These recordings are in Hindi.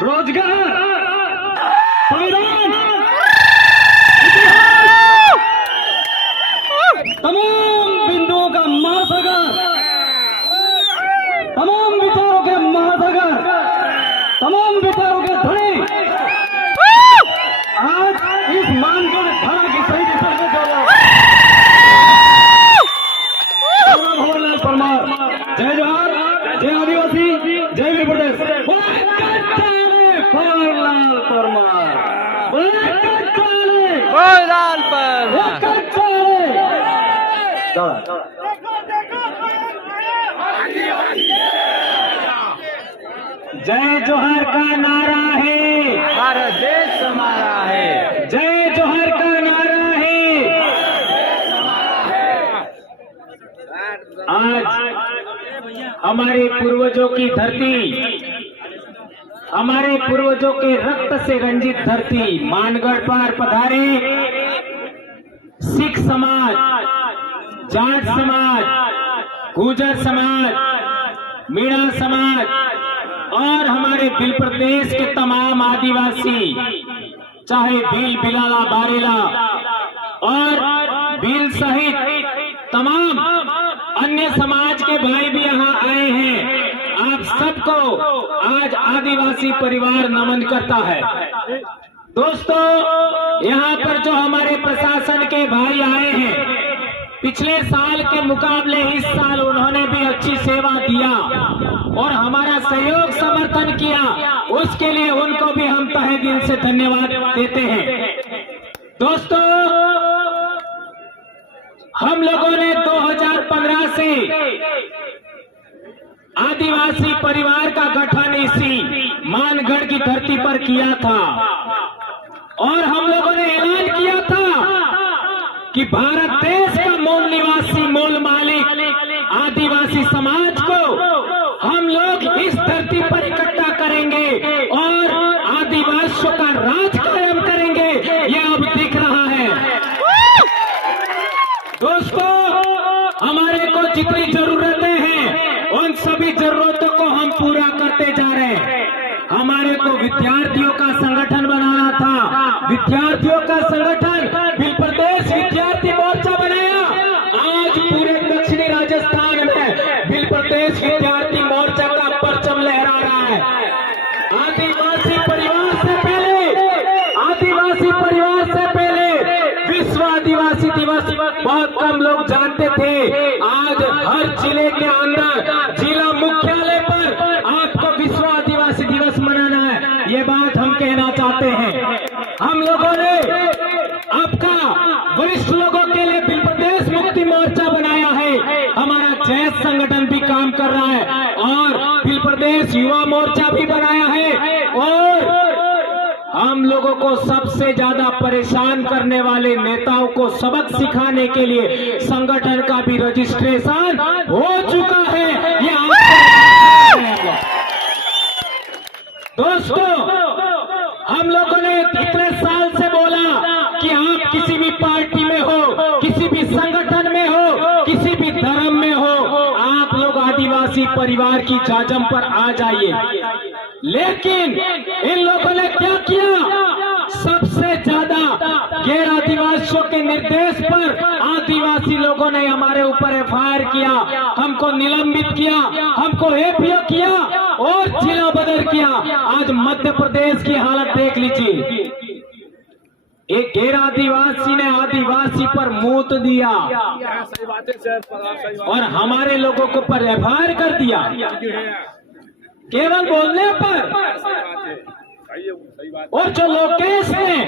रोजगार, संविधान, तमाम बिंदुओं का महासागर, तमाम विचारों के महासागर, तमाम विचारों के धनी आज इस मानगढ़ थाना की सही दिशा में चलो। भवरलाल परमार, जय जोहार, जय आदिवासी, जय वीर प्रदेश। भवरलाल परमार, भवरलाल परमार। जय जोहर का नारा है, भारत देश हमारा है। जय जोहर का नारा है। आज हमारे पूर्वजों की धरती, हमारे पूर्वजों के रक्त से रंजित धरती मानगढ़ पर पधारे सिख समाज, जाट समाज, गुर्जर समाज, मीणा समाज और हमारे भील प्रदेश के तमाम आदिवासी, चाहे भील, बिलाला, बारेला और भील सहित तमाम अन्य समाज के भाई भी यहाँ आए हैं। आप सबको आज आदिवासी परिवार नमन करता है। दोस्तों, यहाँ पर जो हमारे प्रशासन के भाई आए हैं, पिछले साल के मुकाबले इस साल उन्होंने भी अच्छी सेवा दिया और हमारा सहयोग समर्थन किया। उसके लिए उनको भी हम तहे दिल से धन्यवाद देते हैं। दोस्तों, हम लोगों ने 2015 से आदिवासी परिवार का गठन इसी मानगढ़ की धरती पर किया था और हम लोगों ने ऐलान किया था कि भारत देश का मूल निवासी, मूल मालिक आदिवासी समाज को हम लोग इस धरती पर इकट्ठा करेंगे और आदिवासियों का राज कायम करेंगे। यह अब दिख रहा है। दोस्तों, हमारे को जितनी जरूरतें हैं उन सभी जरूरतों को हम पूरा करते जा रहे हैं। हमारे को विद्यार्थियों का संगठन बनाना था, विद्यार्थियों का संगठन भील प्रदेश विद्यार्थी मोर्चा बनाया। आज पूरे दक्षिणी राजस्थान में भील प्रदेश विद्यार्थी मोर्चा का परचम लहरा रहा है। आदिवासी परिवार से पहले, आदिवासी परिवार से पहले विश्व आदिवासी दिवस बहुत कम लोग जानते थे। आज हर जिले के अंदर, जिला मुख्यालय पर आपको विश्व आदिवासी दिवस मनाना है। ये बात हम कहना चाहते हैं। हम लोगों ने आपका वरिष्ठ लोगों के लिए भील प्रदेश मुक्ति मोर्चा बनाया है। हमारा जैस संगठन भी काम कर रहा है और भील प्रदेश युवा मोर्चा भी बनाया है और हम लोगों को सबसे ज्यादा परेशान करने वाले नेताओं को सबक सिखाने के लिए संगठन का भी रजिस्ट्रेशन हो चुका है। ये आपको दोस्तों, हम लोगों ने इतने साल से बोला कि आप किसी भी पार्टी में हो, किसी भी संगठन में हो, किसी भी धर्म में हो, आप लोग आदिवासी परिवार की जाजम पर आ जाइए। लेकिन इन लोगों ने क्या किया? सबसे ज्यादा गैर आदिवासियों के निर्देश पर आदिवासी लोगों ने हमारे ऊपर एफआईआर किया, हमको निलंबित किया, हमको एपीओ किया और जिला बदल किया। आज मध्य प्रदेश की हालत देख लीजिए। एक गैर आदिवासी ने आदिवासी पर मूत दिया और हमारे लोगों को पर एफआईआर कर दिया केवल बोलने पर। और जो लोकेश ने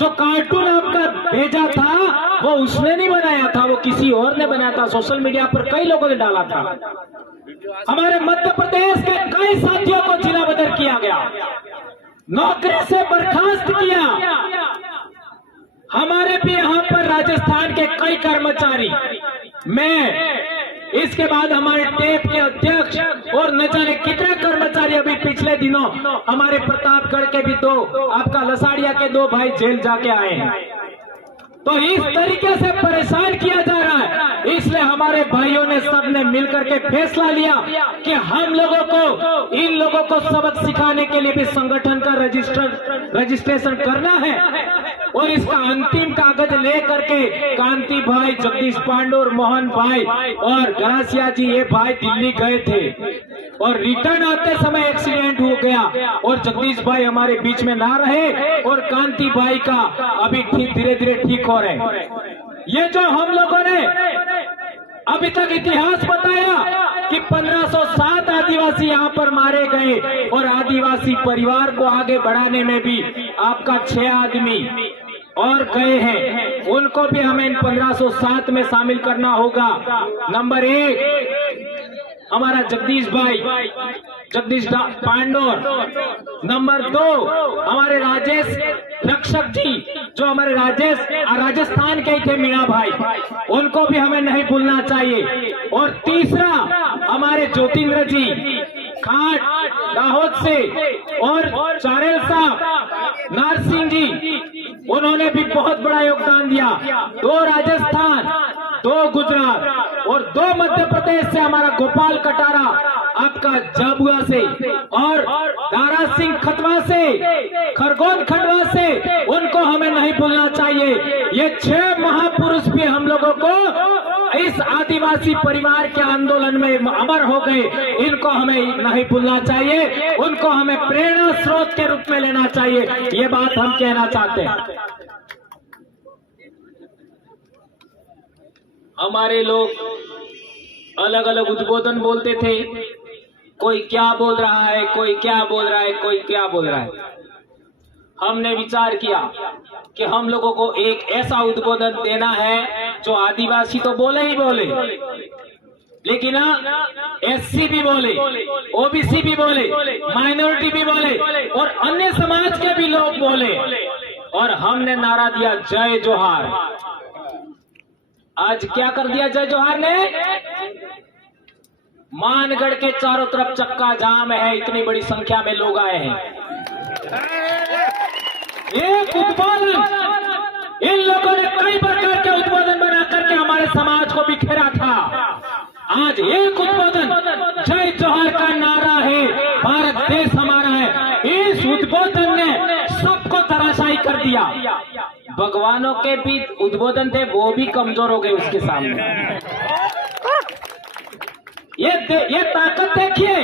जो कार्टून आपका भेजा था वो उसने नहीं बनाया था, वो किसी और ने बनाया था। सोशल मीडिया पर कई लोगों ने डाला था। हमारे मध्य प्रदेश के कई साथियों को जिला बदल किया गया, नौकरी से बर्खास्त किया। हमारे भी यहाँ पर राजस्थान के कई कर्मचारी, मैं इसके बाद हमारे टेप के अध्यक्ष और न जाने कितने कर्मचारी अभी पिछले दिनों हमारे प्रतापगढ़ के भी दो, आपका लसाड़िया के दो भाई जेल जाके आए हैं। तो इस तरीके से परेशान किया जा रहा है। इसलिए हमारे भाइयों ने सबने मिलकर के फैसला लिया कि हम लोगों को इन लोगों को सबक सिखाने के लिए भी संगठन का रजिस्ट्रेशन करना है। और इसका अंतिम कागज लेकर के कांति भाई, जगदीश पांडे और मोहन भाई और गरासिया जी ये भाई दिल्ली गए थे और रिटर्न आते समय एक्सीडेंट हो गया और जगदीश भाई हमारे बीच में ना रहे और कांति भाई का अभी धीरे धीरे ठीक हो रहे। ये जो हम लोगों ने अभी तक इतिहास बताया कि 1507 आदिवासी यहाँ पर मारे गए और आदिवासी परिवार को आगे बढ़ाने में भी आपका 6 आदमी और गए हैं, उनको भी हमें इन 1507 में शामिल करना होगा। नंबर 1 हमारा जगदीश भाई, जगदीश पांडोर। नंबर 2 हमारे राजेश रक्षक जी, जो हमारे राजस्थान के थे, मीणा भाई, उनको भी हमें नहीं भूलना चाहिए। और तीसरा हमारे ज्योतिन्द्र जी खाट दाहोद से और चारेल साहब नारसिंह जी, उन्होंने भी बहुत बड़ा योगदान दिया। 2 राजस्थान, 2 गुजरात और 2 मध्य प्रदेश से हमारा गोपाल कटारा आपका झाबुआ से और दारा सिंह खतवा से, खरगोन खंडवा से, उनको हमें नहीं भूलना चाहिए। ये 6 महापुरुष भी हम लोगों को इस आदिवासी परिवार के आंदोलन में अमर हो गए, इनको हमें नहीं भूलना चाहिए, उनको हमें प्रेरणा स्रोत के रूप में लेना चाहिए। ये बात हम कहना चाहते हैं। हमारे लोग अलग अलग उद्बोधन बोलते थे, कोई क्या बोल रहा है, कोई क्या बोल रहा है, कोई क्या बोल रहा है। हमने विचार किया कि हम लोगों को एक ऐसा उद्बोधन देना है जो आदिवासी तो बोले ही बोले, लेकिन एससी भी बोले, ओबीसी भी बोले, माइनॉरिटी भी बोले और अन्य समाज के भी लोग बोले। और हमने नारा दिया जय जोहार। आज क्या कर दिया जय जोहार ने? मानगढ़ के चारों तरफ चक्का जाम है, इतनी बड़ी संख्या में लोग आए हैं। एक उद्बोधन, इन लोगों ने कई प्रकार के उद्बोधन बना करके हमारे समाज को बिखेरा था। आज एक उद्बोधन जय जोहार का नारा है, भारत देश हमारा है, इस उद्बोधन ने सबको धराशायी कर दिया। भगवानों के भी उद्बोधन थे, वो भी कमजोर हो गए उसके सामने। ये ताकत देखिए।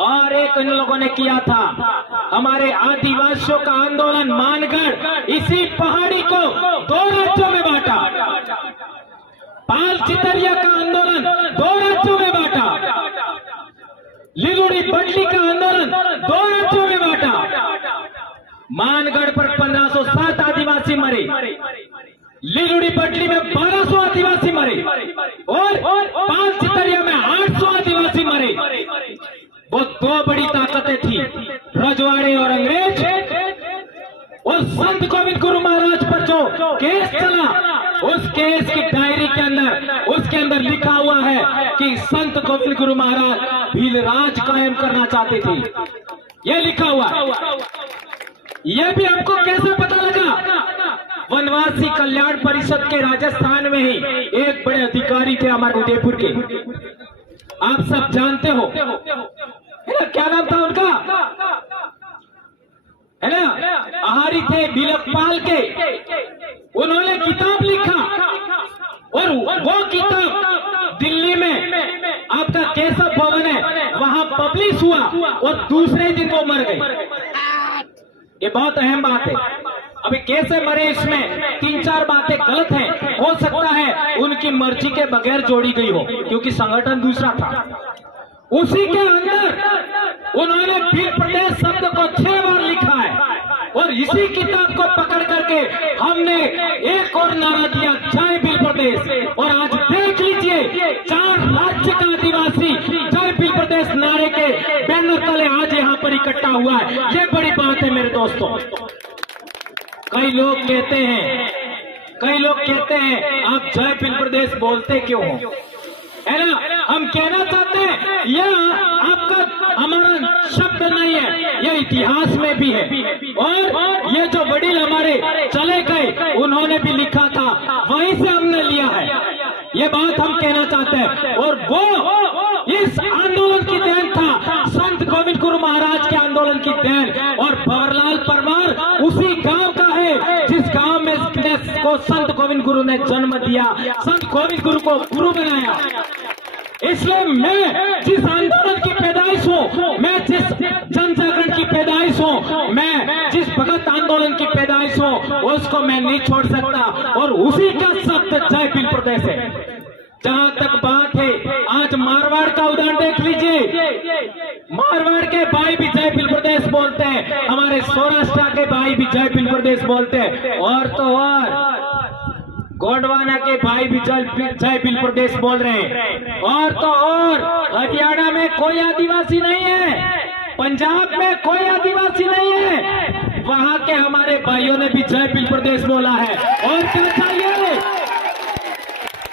और एक इन लोगों ने किया था, हमारे आदिवासियों का आंदोलन मानगढ़, इसी पहाड़ी को 2 राज्यों में बांटा। पाल चितरिया का आंदोलन 2 राज्यों में बांटा। लिलुड़ी बटली का आंदोलन 2 राज्यों में बांटा। मानगढ़ पर 1507 आदिवासी मरे, लिलुड़ी बटली में 1200 आदिवासी मरे और पाल चितरिया में 800 आदिवासी मरे। वो 2 बड़ी ताकतें थी, रजवाड़े और अंग्रेज। और संत गोविंद गुरु महाराज पर जो केस चला, उस केस की डायरी के अंदर, उसके अंदर लिखा हुआ है कि संत गोविंद गुरु महाराज भील राज कायम करना चाहते थे। यह लिखा हुआ है। यह भी हमको कैसे पता लगा? वनवासी कल्याण परिषद के राजस्थान में ही एक बड़े अधिकारी थे हमारे उदयपुर के, आप सब जानते हो, है ना? क्या नाम था उनका? है ना? आहारी थे बिलकपाल के। उन्होंने किताब लिखा और वो किताब दिल्ली में आपका केशव भवन है, वहां पब्लिश हुआ और दूसरे दिन वो मर गए। ये बहुत अहम बात है। अभी कैसे मरे, इसमें 3-4 बातें गलत हैं। हो सकता है उनकी मर्जी के बगैर जोड़ी गई हो, क्योंकि संगठन दूसरा था। उसी के अंदर उन्होंने भील प्रदेश शब्द को 6 बार लिखा है और इसी किताब को पकड़ करके हमने एक और नारा दिया, जय भील प्रदेश। और आज देख लीजिए, 4 राज्य का आदिवासी जय भील प्रदेश नारे के बैनर तले आज यहाँ पर इकट्ठा हुआ है। ये बड़ी बात है मेरे दोस्तों। कई लोग कहते हैं आप जय भील प्रदेश बोलते क्यों हो, है ना? हम कहना चाहते हैं यह आपका हमारा शब्द नहीं है, यह इतिहास में भी है। और ये जो वडील हमारे चले गए, उन्होंने भी लिखा था, वहीं से हमने लिया है। ये बात हम कहना चाहते हैं। और वो इस आंदोलन की देन था, संत गोविंद गुरु महाराज के आंदोलन की देन। और भंवरलाल परमार उसी गांव का है जिस गांव में को संत गोविंद गुरु ने जन्म दिया, संत गोविंद गुरु को गुरु बनाया। इसलिए मैं जिस आंदोलन की पैदाइश हूँ, मैं जिस जन जागरण की पैदाइश हूँ, मैं जिस भगत आंदोलन की पैदाइश हूँ, उसको मैं नहीं छोड़ सकता। और उसी का शब्द जय भील प्रदेश है। जहां तक बात है, आज मारवाड़ का उदाहरण देख लीजिए। मारवाड़ के भाई भी जय भील प्रदेश बोलते हैं, हमारे सौराष्ट्र के भाई भी जय भील प्रदेश बोलते हैं। और तो और गोंडवाना के भाई भी जय भील प्रदेश बोल रहे हैं। और तो और हरियाणा में कोई आदिवासी नहीं है, पंजाब में कोई आदिवासी नहीं है, वहां के हमारे भाइयों ने भी जय भील प्रदेश बोला है। और क्या चाहिए?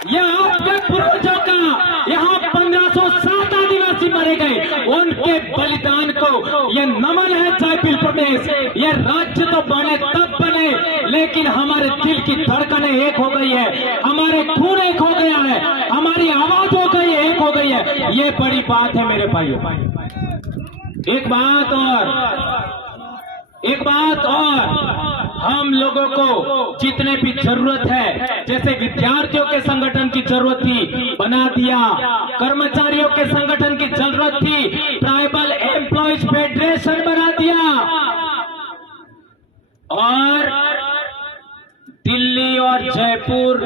यह आपके पूर्वजों का, यहाँ 1507 आदिवासी मारे गए, उनके बलिदान को यह नमन है जय भील प्रदेश। यह राज्य तो बने तब बने, लेकिन हमारे दिल की धड़कनें एक हो गई है, हमारे खून एक हो गया है, हमारी आवाज हो गई है, एक हो गई है। ये बड़ी बात है मेरे भाइयों। एक बात और हम लोगों को जितने भी जरूरत है, जैसे विद्यार्थियों के संगठन की जरूरत थी, बना दिया। कर्मचारियों के संगठन की जरूरत थी, ट्राइबल एम्प्लॉयज फेडरेशन बना दिया। और दिल्ली और जयपुर,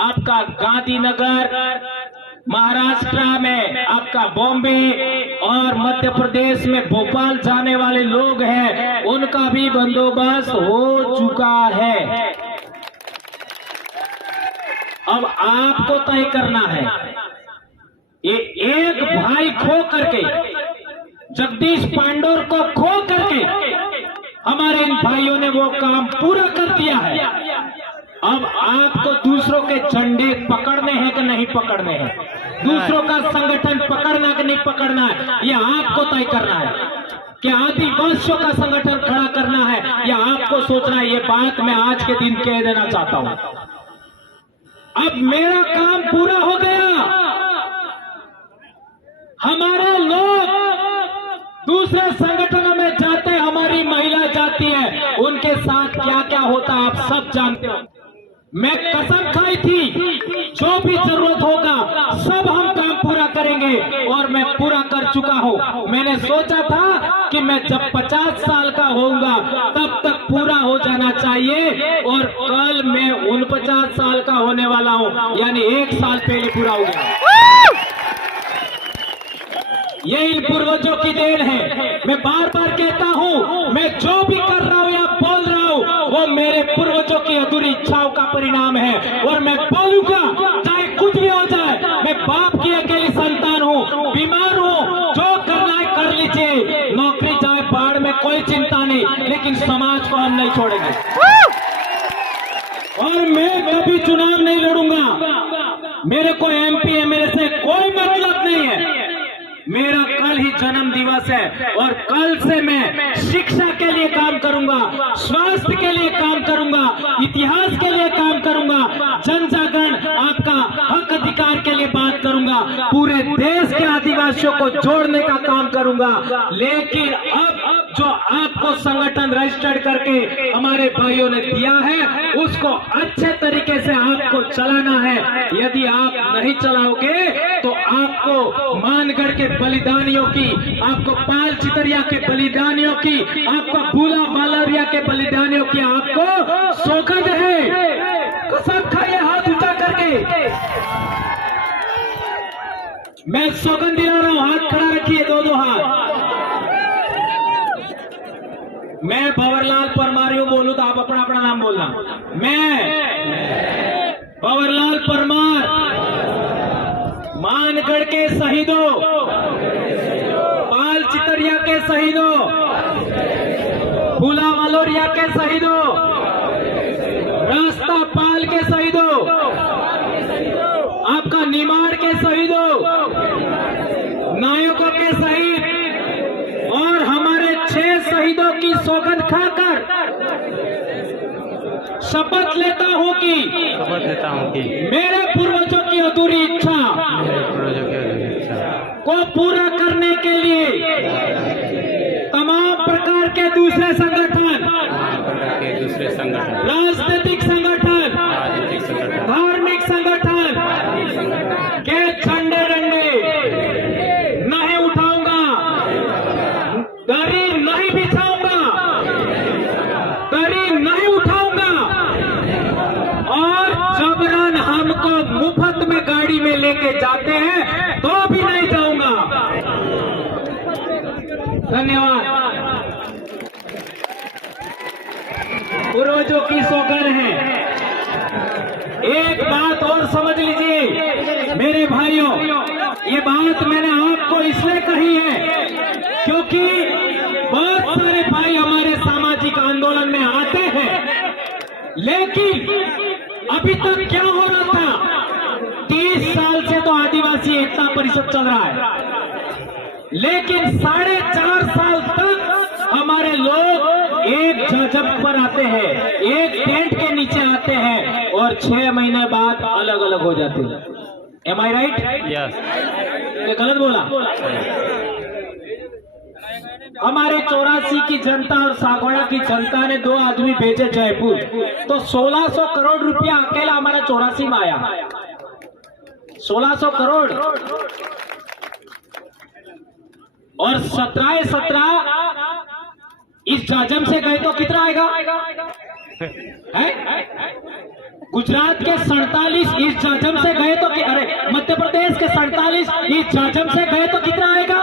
आपका गांधीनगर, महाराष्ट्र में आपका बॉम्बे और मध्य प्रदेश में भोपाल जाने वाले लोग हैं, उनका भी बंदोबस्त हो चुका है। अब आपको तय करना है। ये एक भाई खो करके, जगदीश पांडोर को खो करके हमारे इन भाइयों ने वो काम पूरा कर दिया है। अब आपको दूसरों के झंडे पकड़ने हैं कि नहीं पकड़ने हैं, दूसरों का संगठन पकड़ना कि नहीं पकड़ना है, ये आपको तय करना है। कि आदिवासियों का संगठन खड़ा करना है, या आपको सोचना है। ये बात मैं आज के दिन कह देना चाहता हूं। अब मेरा काम पूरा हो गया। हमारे लोग दूसरे संगठनों में जाते, हमारी महिला जाती है, उनके साथ क्या क्या होता आप सब जानते हो। मैं कसम खाई थी, जो भी जरूरत होगा सब हम काम पूरा करेंगे, और मैं पूरा कर चुका हूं। मैंने सोचा था कि मैं जब 50 साल का होऊंगा तब तक पूरा हो जाना चाहिए, और कल मैं 49 साल का होने वाला हूं, यानी 1 साल पहले पूरा हो गया। ये इन पूर्वजों की देन है। मैं बार बार कहता हूं, मैं जो भी कर रहा हूं या बोल रहा हूं, वो मेरे पूर्वजों की अधूरी इच्छाओं का परिणाम है। और मैं बोलूंगा चाहे कुछ भी हो जाए। मैं बाप की अकेली संतान हूं, बीमार हूं, जो करना है कर लीजिए, नौकरी जाए बाढ़ में कोई चिंता नहीं, लेकिन समाज को हम नहीं छोड़ेंगे। और मैं कभी चुनाव नहीं लड़ूंगा। मेरे को MP MLA से कोई मतलब नहीं है। मेरा कल ही जन्म दिवस है, और कल से मैं शिक्षा के लिए काम करूंगा, स्वास्थ्य के लिए काम करूंगा, इतिहास के लिए काम करूंगा, जन जागरण, आपका हक अधिकार के लिए बात करूंगा, पूरे देश के आदिवासियों को जोड़ने का काम करूंगा। लेकिन अब जो आपको संगठन रजिस्टर्ड करके हमारे भाइयों ने दिया है, उसको अच्छे तरीके से आपको चलाना है। यदि आप नहीं चलाओगे तो आपको मानगढ़ के बलिदानियों की, आपको पाल चितरिया के बलिदानियों की, आपको भूला बालरिया के बलिदानियों की आपको सौगंध है। कसम खाइए हाथ ऊंचा करके। मैं सौगंध दिला रहा हूं, हाथ खड़ा रखिए, दो हाथ। मैं भंवरलाल परमार बोलूं तो आप अपना अपना नाम बोलना। मैं भंवरलाल परमार, मानगढ़ के शहीदों, पाल चितरिया के शहीदों, फूला वालोरिया के शहीदों, रास्ता पाल के शहीदों, आपका निमाड़ के शहीदों, नायकों के शहीद, और हमारे 6 शहीदों की सौगंध खाकर शपथ लेता हूं कि शपथ लेता हूं कि मेरे पूर्वजों की की अधूरी इच्छा को पूरा करने के लिए तमाम प्रकार के दूसरे संगठन, राजनीतिक संगठन, धार्मिक संगठन के झंडे डंडे नहीं उठाऊंगा, दरी नहीं बिछाऊंगा, दरी नहीं उठाऊंगा और जबरन हमको मुफ्त में गाड़ी में लेके जाते हैं तो भी नहीं जाऊंगा। धन्यवाद। पूर्वजों की सौगंध है। एक बात और समझ लीजिए मेरे भाइयों, ये बात मैंने आपको इसलिए कही है क्योंकि बहुत सारे भाई हमारे सामाजिक आंदोलन में आते हैं, लेकिन अभी तक क्या हो रहा था, 30 साल से तो आदिवासी एकता परिषद चल रहा है, लेकिन 4.5 साल तक हमारे लोग एक जगह पर आते हैं, एक टेंट के नीचे आते हैं और 6 महीने बाद अलग अलग हो जाते हैं। एम आई राइट? यस। ये गलत बोला? हमारे 84 की जनता और सागवाड़ा की जनता ने 2 आदमी भेजे जयपुर, तो 1600 करोड़ रुपया अकेला हमारा 84 में आया। 1600 करोड़ और 17 इस जाजम से गए तो कितना आएगा है? गुजरात के 47 इस जाजम से गए तो अरे मध्य प्रदेश के 47 इस जाजम से गए तो कितना आएगा?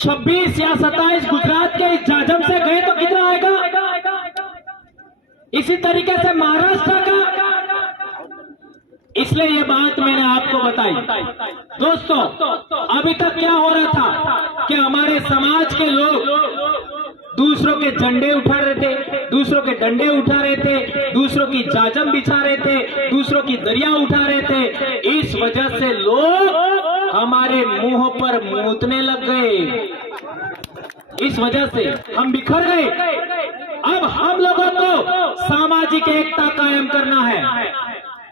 26 या 27 गुजरात के इस जाजम से गए तो कितना आएगा? इसी तरीके से महाराष्ट्र का। इसलिए ये बात मैंने आपको बताई। दोस्तों, अभी तक क्या हो रहा था कि हमारे समाज के लोग दूसरों के झंडे उठा रहे थे, दूसरों के डंडे उठा रहे थे, दूसरों की जाजम बिछा रहे थे, दूसरों की दरिया उठा रहे थे। इस वजह से लोग हमारे मुंह पर मूतने लग गए, इस वजह से हम बिखर गए। अब हम लोगों को सामाजिक एकता कायम करना है।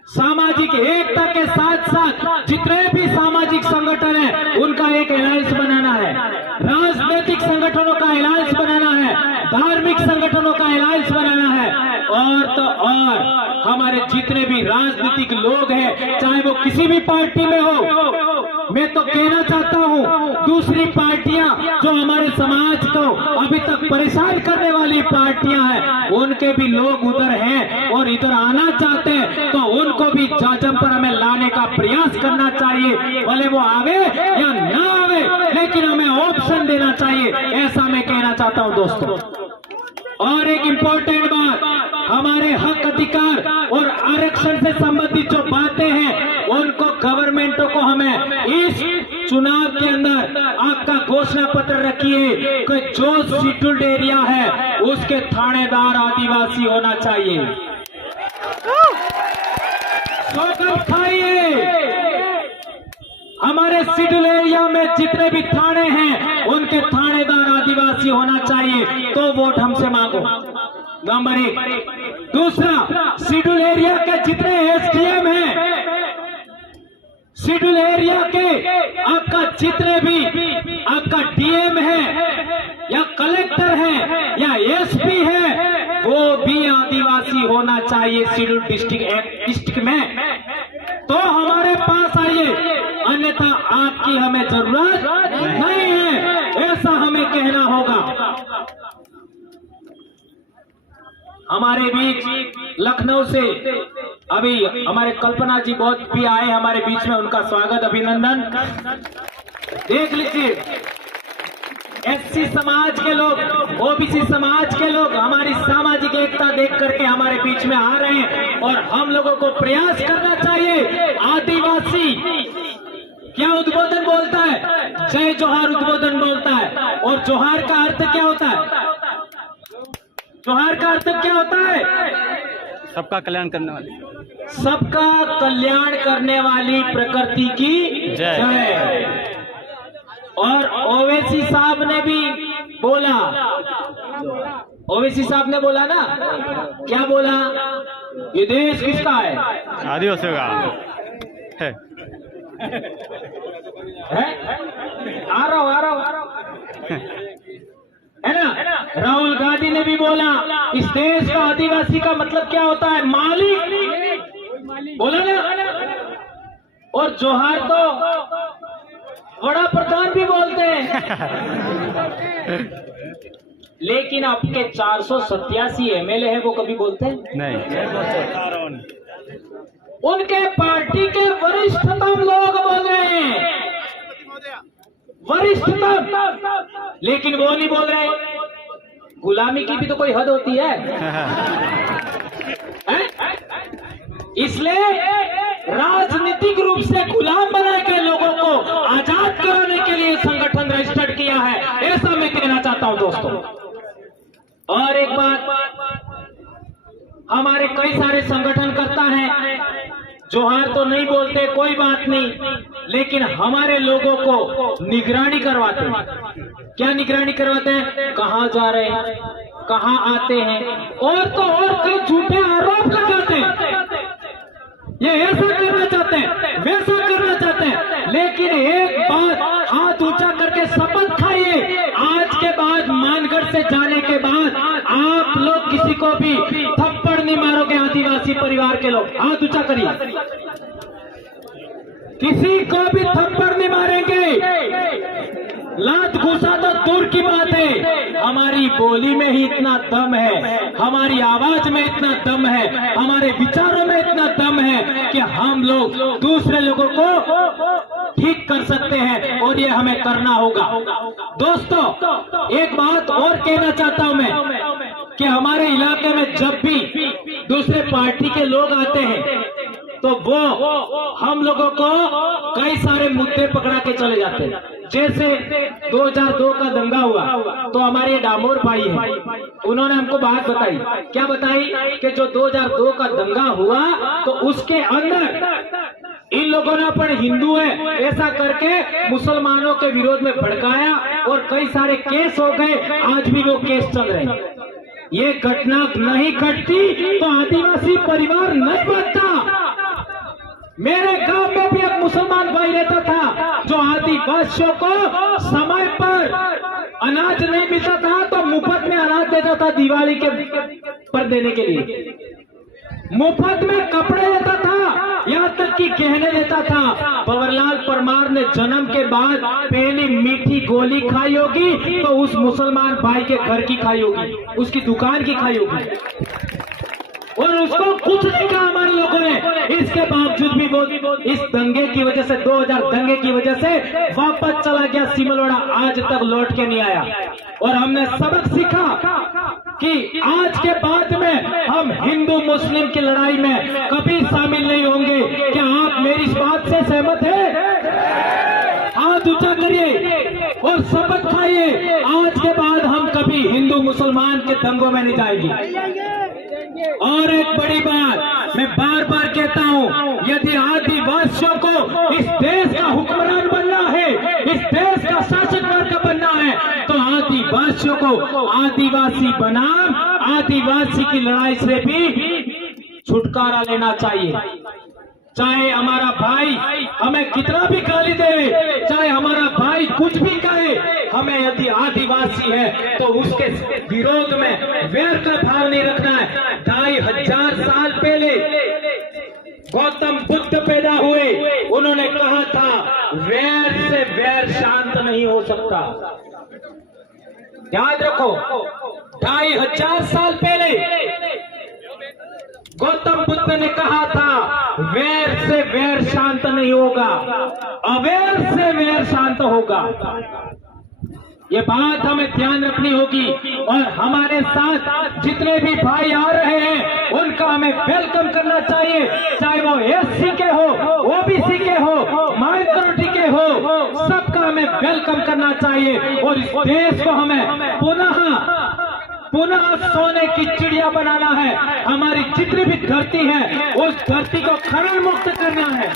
सामाजिक एकता के साथ साथ जितने भी सामाजिक संगठन है उनका एक अलायंस बनाना है, राजनीतिक संगठनों का अलायंस बनाना है, धार्मिक संगठनों का अलायंस बनाना है, और तो और हमारे जितने भी राजनीतिक लोग हैं, चाहे वो किसी भी पार्टी में हो, मैं तो कहना चाहता हूं दूसरी पार्टियां जो हमारे समाज को अभी तक परेशान करने वाली पार्टियां हैं, उनके भी लोग उधर हैं और इधर आना चाहते हैं, तो उनको भी जाजम पर हमें लाने का प्रयास करना चाहिए। भले वो आवे या ना आवे, लेकिन हमें ऑप्शन देना चाहिए, ऐसा मैं कहना चाहता हूं दोस्तों। और एक इम्पोर्टेंट बात, हमारे हक अधिकार और आरक्षण से संबंधित जो बातें हैं उनको गवर्नमेंटों को हमें इस चुनाव के अंदर आपका घोषणा पत्र रखिए कि जो शेड्यूल्ड एरिया है उसके थानेदार आदिवासी होना चाहिए। सौगंध खाइए, हमारे शेड्यूल एरिया में जितने भी थाने हैं उनके थानेदार आदिवासी होना चाहिए, तो वोट हमसे मांगो। नंबर 1। दूसरा, शेड्यूल एरिया के जितने एसडीएम हैं, शेड्यूल एरिया के आपका जितने भी आपका डीएम है या कलेक्टर है या एसपी है, वो भी आदिवासी होना चाहिए शेड्यूल डिस्ट्रिक्ट में, तो हमारे पास आइए, अन्यथा आपकी हमें जरूरत नहीं है, ऐसा हमें कहना होगा। हमारे बीच लखनऊ से अभी हमारे कल्पना जी बहुत भी आए हमारे बीच में, उनका स्वागत अभिनंदन। देख लीजिए, एससी समाज के लोग, ओबीसी समाज के लोग हमारी सामाजिक एकता देख करके हमारे बीच में आ रहे हैं, और हम लोगों को प्रयास करना चाहिए। आदिवासी क्या उद्बोधन बोलता है? जय जोहार उद्बोधन बोलता है, और जोहार का अर्थ क्या होता है? जोहार का अर्थ क्या होता है? सबका कल्याण करने वाली, सबका कल्याण करने वाली प्रकृति की जय। और ओवैसी साहब ने भी बोला, ओवैसी साहब ने बोला ना, क्या बोला? ये देश किसका है? आदिवासियों का है। आ रहा हूँ है ना। राहुल गांधी ने भी बोला इस देश का आदिवासी का मतलब क्या होता है? मालिक, बोला ना। और जोहार तो बड़ा प्रधान भी बोलते हैं। लेकिन आपके 487 एमएलए है, वो कभी बोलते हैं नहीं। उनके पार्टी के वरिष्ठतम लोग बोल रहे हैं, वरिष्ठतम, लेकिन वो नहीं बोल रहे। गुलामी की भी तो कोई हद होती है? इसलिए राजनीतिक रूप से गुलाम बना के लोगों को आजाद कराने के लिए संगठन रजिस्टर्ड किया है, ऐसा मैं कहना चाहता हूं दोस्तों। और एक बात, हमारे कई सारे संगठन करता है, जोहार तो नहीं बोलते, कोई बात नहीं, लेकिन हमारे लोगों को निगरानी करवाते हैं। क्या निगरानी करवाते हैं? कहाँ जा रहे हैं, कहाँ आते हैं, और तो और कई झूठे आरोप लगाते हैं। ये ऐसा करना चाहते हैं, वैसा करना चाहते हैं, लेकिन एक बात हाथ ऊंचा करके शपथ खाइए, आज के बाद मानगढ़ से जाने के बाद आप लोग किसी को भी थप्पड़ नहीं मारोगे। आदिवासी परिवार के लोग हाथ ऊंचा करिए, किसी को भी थप्पड़ नहीं मारेंगे। लात घुसा तो दूर की बात है, हमारी बोली में ही इतना दम है, हमारी आवाज में इतना दम है, हमारे विचारों में इतना दम है कि हम लोग दूसरे लोगों को ठीक कर सकते हैं, और ये हमें करना होगा। दोस्तों, एक बात और कहना चाहता हूं मैं कि हमारे इलाके में जब भी दूसरे पार्टी के लोग आते हैं तो वो हम लोगों को कई सारे मुद्दे पकड़ा के चले जाते हैं। जैसे 2002 का दंगा हुआ तो हमारे डामोर भाई हैं, उन्होंने हमको बात बताई। क्या बताई? कि जो 2002 का दंगा हुआ तो उसके अंदर इन लोगों ने अपन हिंदू है ऐसा करके मुसलमानों के विरोध में भड़काया और कई सारे केस हो गए, आज भी वो केस चल रहे हैं। ये घटना नहीं घटती तो आदिवासी परिवार नहीं बनता। मेरे गांव में भी एक मुसलमान भाई रहता था जो आदिवासियों को समय पर अनाज नहीं मिलता था तो मुफ्त में अनाज देता था, दिवाली के पर देने के लिए मुफ्त में कपड़े देता था, यहाँ तक कि गहने देता था। भंवरलाल परमार ने जन्म के बाद पहली मीठी गोली खाई होगी तो उस मुसलमान भाई के घर की खाई होगी, उसकी दुकान की खाई होगी, और उसको कुछ नहीं कहा हमारे लोगों ने। इसके बावजूद भी वो इस दंगे की वजह से, 2000 दंगे की वजह से वापस चला गया सिमलवाड़ा, आज तक लौट के नहीं आया। और हमने सबक सीखा कि आज के बाद में हम हिंदू मुस्लिम की लड़ाई में कभी शामिल नहीं होंगे। क्या आप मेरी इस बात से सहमत हैं? हाथ ऊंचा करिए और शपथ खाइए, आज के बाद हम कभी हिंदू मुसलमान के दंगों में नहीं जाएंगे। और एक बड़ी बात मैं बार बार कहता हूँ, यदि आदिवासियों को इस देश का हुक्मरान बनना है, इस देश का शासक वर्ग बनना है, तो आदिवासियों को आदिवासी बनाम आदिवासी की लड़ाई से भी छुटकारा लेना चाहिए। चाहे हमारा भाई हमें कितना भी गाली दे, चाहे हमारा भाई कुछ भी कहे, हमें यदि आदिवासी है तो उसके विरोध में वैर का भाव नहीं रखना है। 2500 साल पहले गौतम बुद्ध पैदा हुए, उन्होंने कहा था वैर से वैर शांत नहीं हो सकता। याद रखो, 2500 साल पहले गौतम बुद्ध ने कहा था वैर से वैर शांत नहीं होगा, अवैर से वैर शांत होगा। ये बात हमें ध्यान रखनी होगी। और हमारे साथ जितने भी भाई आ रहे हैं उनका हमें वेलकम करना चाहिए, चाहे वो एससी के हो, ओबीसी के हो, माइनॉरिटी के हो, सबका हमें वेलकम करना चाहिए। और इस देश को हमें पुनः सोने की चिड़िया बनाना है। हमारी जितनी भी धरती है उस धरती को खनन मुक्त करना है।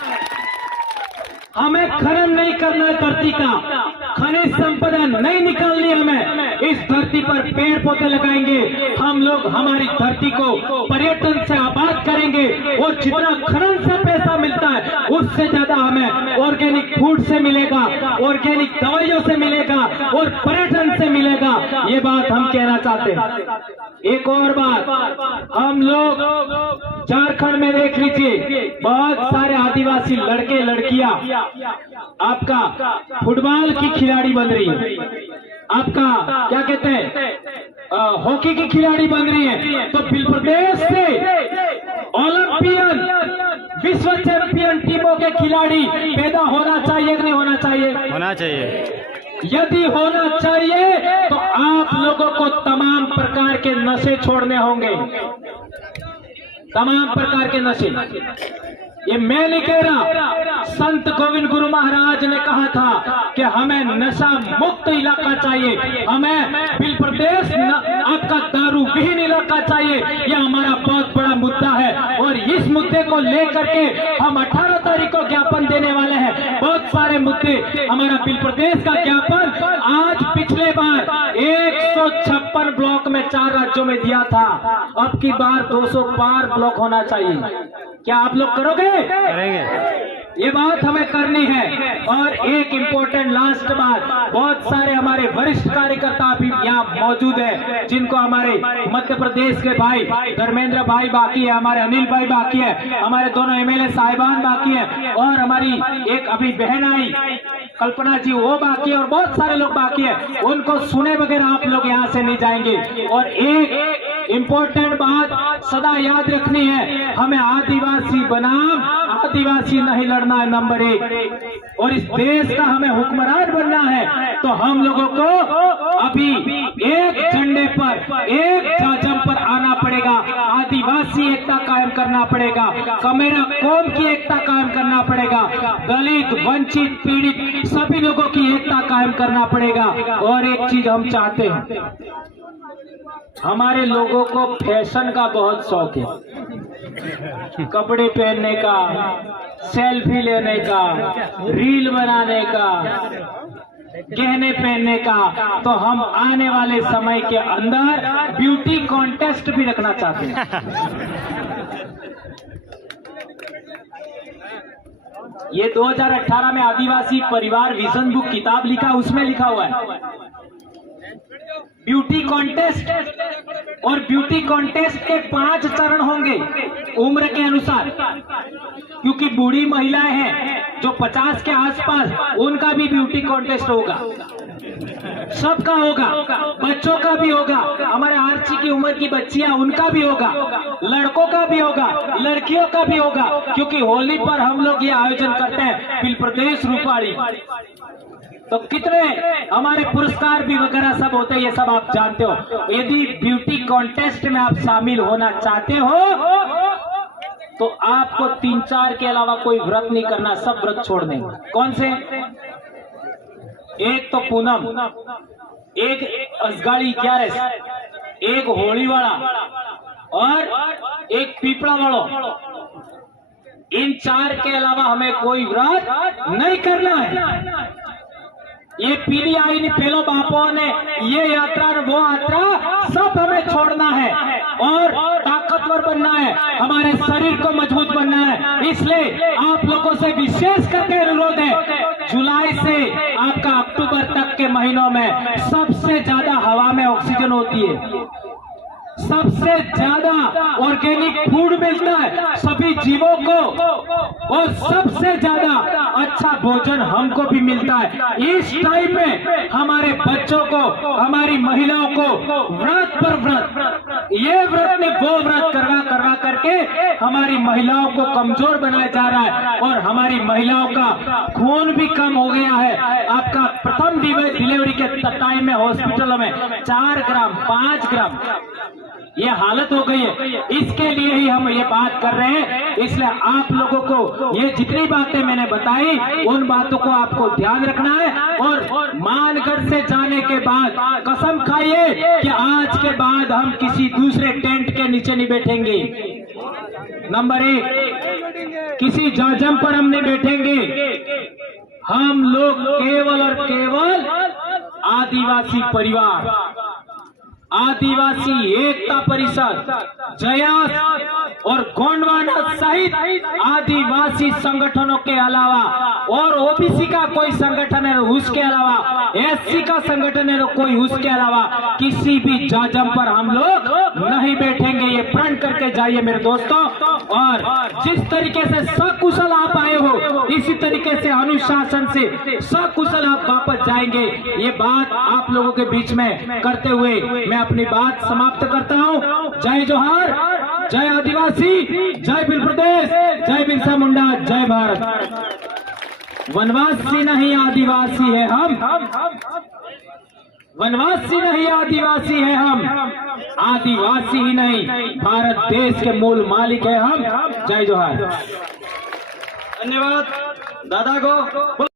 हमें खनन नहीं करना है, धरती का खनिज संपदा नहीं निकालनी, हमें इस धरती पर पेड़ पौधे लगाएंगे हम लोग, हमारी धरती को पर्यटन से आबाद करेंगे और जितना खनन से पैसा मिलता है उससे ज्यादा हमें ऑर्गेनिक फूड से मिलेगा, ऑर्गेनिक दवाइयों से मिलेगा और पर्यटन से मिलेगा। ये बात हम कहना चाहते हैं। एक और बात, हम लोग झारखंड में देख लीजिए, बहुत सारे आदिवासी लड़के लड़कियां आपका फुटबॉल की खिलाड़ी बन रही है, आपका क्या कहते हैं हॉकी की खिलाड़ी बन रही है। तो बिल प्रदेश से ओलंपियन विश्व चैंपियन टीमों के खिलाड़ी पैदा होना चाहिए कि नहीं होना चाहिए? होना चाहिए। यदि होना चाहिए तो आप लोगों को तमाम प्रकार के नशे छोड़ने होंगे, तमाम प्रकार के नशे। ये मैं नहीं कह रहा, संत गोविंद गुरु महाराज ने कहा था कि हमें नशा मुक्त इलाका चाहिए, हमें बिल प्रदेश आपका दारू विहीन इलाका चाहिए। ये हमारा बहुत बड़ा मुद्दा है और इस मुद्दे को लेकर के हम 18 तारीख को ज्ञापन देने वाले हैं। बहुत सारे मुद्दे, हमारा बिल प्रदेश का ज्ञापन आज पिछले बार 156 ब्लॉक में 4 राज्यों में दिया था, अब की बार 200 पार ब्लॉक होना चाहिए। क्या आप लोग करोगे? करेंगे। ये बात हमें करनी है। और एक इम्पोर्टेंट लास्ट बात, बहुत सारे हमारे वरिष्ठ कार्यकर्ता भी यहाँ मौजूद है, जिनको हमारे मध्य प्रदेश के भाई धर्मेंद्र भाई बाकी है, हमारे अनिल भाई बाकी है, हमारे दोनों एमएलए साहिबान बाकी है और हमारी एक अभी बहन आई कल्पना जी वो बाकी है और बहुत सारे लोग बाकी है। उनको सुने बगैर आप लोग यहाँ से नहीं जाएंगे। और एक इम्पोर्टेंट बात सदा याद रखनी है, हमें आदिवासी बनाम आदिवासी नहीं लड़ना है, नंबर 1। और इस देश का हमें हुक्मरान बनना है तो हम लोगों को अभी एक झंडे पर, एक जाजम पर आना पड़ेगा। आदिवासी एकता कायम करना पड़ेगा, कमेरा कौम की एकता कायम करना पड़ेगा, दलित वंचित पीड़ित सभी लोगों की एकता कायम करना पड़ेगा। और एक चीज हम चाहते हैं, हमारे लोगों को फैशन का बहुत शौक है, कपड़े पहनने का, सेल्फी लेने का, रील बनाने का, गहने पहनने का। तो हम आने वाले समय के अंदर ब्यूटी कॉन्टेस्ट भी रखना चाहते हैं। ये 2018 में आदिवासी परिवार विजन बुक किताब लिखा, उसमें लिखा हुआ है ब्यूटी कॉन्टेस्ट। और ब्यूटी कॉन्टेस्ट के 5 चरण होंगे उम्र के अनुसार, क्योंकि बूढ़ी महिलाएं हैं जो 50 के आसपास, उनका भी ब्यूटी कॉन्टेस्ट होगा, सबका होगा, बच्चों का भी होगा, हमारे आर्ची की उम्र की बच्चियां उनका भी होगा, लड़कों का भी होगा, लड़कियों का भी होगा। क्योंकि होली पर हम लोग ये आयोजन करते हैं बिल प्रदेश रूपाड़ी, तो कितने हमारे पुरस्कार भी वगैरह सब होते हैं, ये सब आप जानते हो। यदि ब्यूटी कॉन्टेस्ट में आप शामिल होना चाहते हो तो आपको 3-4 के अलावा कोई व्रत नहीं करना, सब व्रत छोड़ देंगे। कौन से? एक तो पूनम, एक असगाड़ी 11, एक होली वाला और एक पीपड़ा वालों। इन 4 के अलावा हमें कोई व्रत नहीं करना है। ये पीली आई नहीं पहलो बापों ने, ये यात्रा वो यात्रा सब हमें छोड़ना है और ताकतवर बनना है, हमारे शरीर को मजबूत बनना है। इसलिए आप लोगों से विशेष करके अनुरोध है, जुलाई से आपका अक्टूबर तक के महीनों में सबसे ज्यादा हवा में ऑक्सीजन होती है, सबसे ज्यादा ऑर्गेनिक फूड मिलता है सभी जीवों को और सबसे ज्यादा अच्छा भोजन हमको भी मिलता है। इस टाइम में हमारे बच्चों को, हमारी महिलाओं को व्रत पर व्रत, ये व्रत में वो व्रत करवा करके हमारी महिलाओं को कमजोर बनाया जा रहा है और हमारी महिलाओं का खून भी कम हो गया है। आपका प्रथम डिलीवरी के टाइम में हॉस्पिटलों में 4 ग्राम 5 ग्राम ये हालत हो गई है। इसके लिए ही हम ये बात कर रहे हैं। इसलिए आप लोगों को ये जितनी बातें मैंने बताई उन बातों को आपको ध्यान रखना है और मानगढ़ से जाने के बाद कसम खाइए कि आज के बाद हम किसी दूसरे टेंट के नीचे नहीं बैठेंगे। नंबर 1, किसी जाजम पर हम नहीं बैठेंगे। हम लोग केवल और केवल आदिवासी परिवार, आदिवासी एकता परिषद, जयास और गोंडवाना सहित आदिवासी संगठनों के अलावा और ओबीसी का कोई संगठन है उसके अलावा, एससी का संगठन है तो कोई उसके अलावा किसी भी जाजम पर हम लोग नहीं बैठेंगे। ये प्रण करके जाइए मेरे दोस्तों। और जिस तरीके से सकुशल आप आए हो इसी तरीके से अनुशासन से सकुशल आप वापस जाएंगे। ये बात आप लोगों के बीच में करते हुए मैं अपनी बात समाप्त करता हूँ। जय जोहार, जय आदिवासी, जय भील प्रदेश, जय बिरसा मुंडा, जय भारत। वनवासी नहीं आदिवासी है हम, वनवासी नहीं आदिवासी है हम, आदिवासी ही नहीं भारत देश के मूल मालिक है हम। जय जोहार। धन्यवाद दादा को।